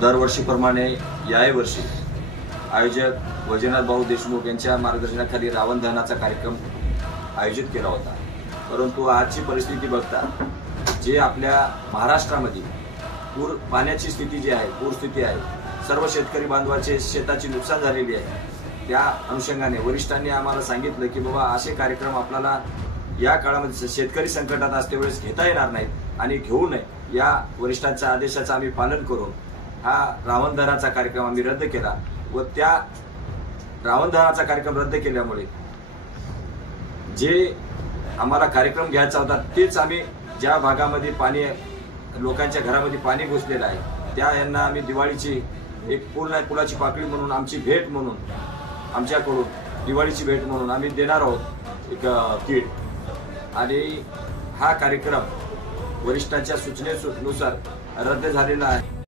दरवर्षीप्रमाणे याही वर्षी आयोजक वैजनाथ भाऊ देशमुख यांच्या मार्गदर्शनाखाली रावण दहनाचा कार्यक्रम आयोजित केला होता। परंतु आजची परिस्थिती बघता जे आपल्या महाराष्ट्रामध्ये पाण्याची स्थिती जी आहे, पूरस्थिती आहे, सर्व शेतकरी बांधवाचे शेताची नुकसान झालेली आहे। त्या अनुषंगाने वरिष्ठांनी आम्हाला सांगितलं की बाबा असे कार्यक्रम आपल्याला या काळामध्ये शेतकरी संकटात असते वेळेस घेता येणार नाहीत आणि घेऊ नये। या वरिष्ठांच्या आदेशाचं आम्ही पालन करून हा रावण दहनाचा कार्यक्रम आम्ही रद्द केला व त्या रावण दहनाचा कार्यक्रम रद्द केल्यामुळे जे आम्हाला कार्यक्रम घ्यायचा होता तेच आम्ही ज्या भागामध्ये पाणी लोकांच्या घरामध्ये पाणी घुसलेलं आहे त्या यांना आम्ही दिवाळीची एक फुलाची पाकळी म्हणून आमची भेट म्हणून आमच्याकडून दिवाळीची भेट म्हणून आम्ही देणार आहोत एक किट। आणि हा कार्यक्रम वरिष्ठांच्या सूचनेनुसार रद्द झालेला आहे।